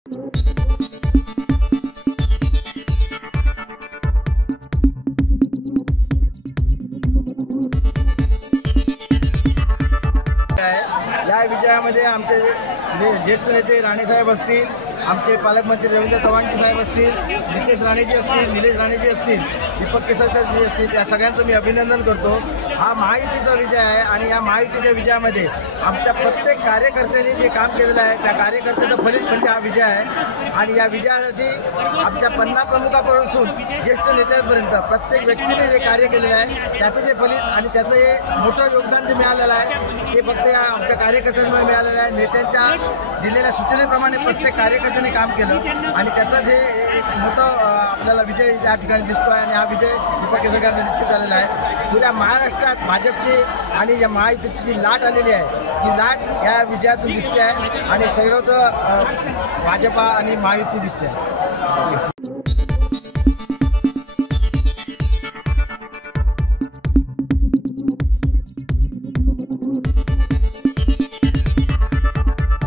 या विजयामध्ये आमचे ज्येष्ठ नेते राणेसाहेब असतील, आमचे पालकमंत्री रवींद्र चव्हाणजी साहेब असतील, जितेश राणेजी असतील, निलेश राणेजी असतील, दीपक केसरकरजी असतील, या सगळ्यांचं मी अभिनंदन करतो। हा महायुतीचा विजय आहे आणि या महायुतीच्या विजयामध्ये आमच्या प्रत्येक कार्यकर्त्यांनी जे काम केलेलं आहे त्या कार्यकर्त्याचं फलित म्हणजे हा विजय आहे। आणि या विजयासाठी आमच्या 50 प्रमुखापासून ज्येष्ठ नेत्यांपर्यंत प्रत्येक व्यक्तीने जे कार्य केलेलं आहे त्याचं जे फलित आणि त्याचं हे मोठं योगदान जे मिळालेलं आहे ते फक्त या आमच्या कार्यकर्त्यांमुळे मिळालेलं आहे। नेत्यांच्या दिलेल्या सूचनेप्रमाणे प्रत्येक कार्यकर्त्याने काम केलं आणि त्याचं जे मोठं आपल्याला विजय या ठिकाणी दिसतो आहे आणि हा विजय दीपक केसरकरांचा निश्चित झालेला आहे। पुऱ्या महाराष्ट्रात भाजपची आणि या महायुतीची जी लाट आलेली आहे ती लाट या विजयातून दिसते आहे आणि सर्वत्र भाजपा आणि महायुती दिसते आहे।